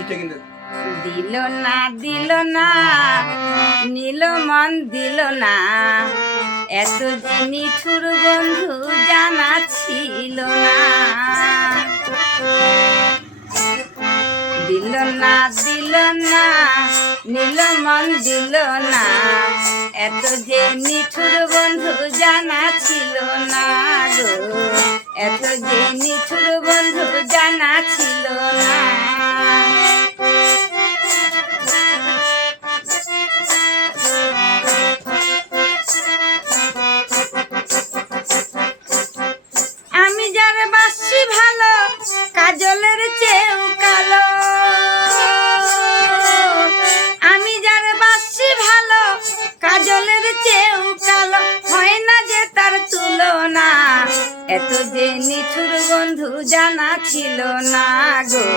সেটা কিন্তু দিল না দিল না নীল মন দিল না, এত যে নিঠুর বন্ধু জানা ছিল না। দিল না দিল না নীল মন দিল না, এত যে নিঠুর বন্ধু জানা ছিল না গো, এত যে নিঠুর বন্ধু জানা ছিল না। আমি যার বাসি ভালো কাজলের চেয়েও কালো, আমি যার বাসি ভালো কাজলের চেয়েও কালো, হয় না যে তার তুলনা, এত যে নিঠুর বন্ধু জানা ছিল না গো,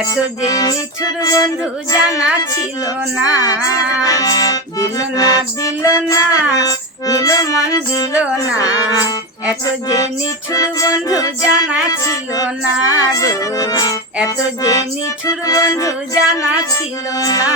এত যে নিঠুর বন্ধু জানা ছিল না। দিল না দিল না নীল মন দিল না, এত যে নিঠুর বন্ধু জানা ছিল না গো, এত যে নিঠুর বন্ধু জানা ছিল না।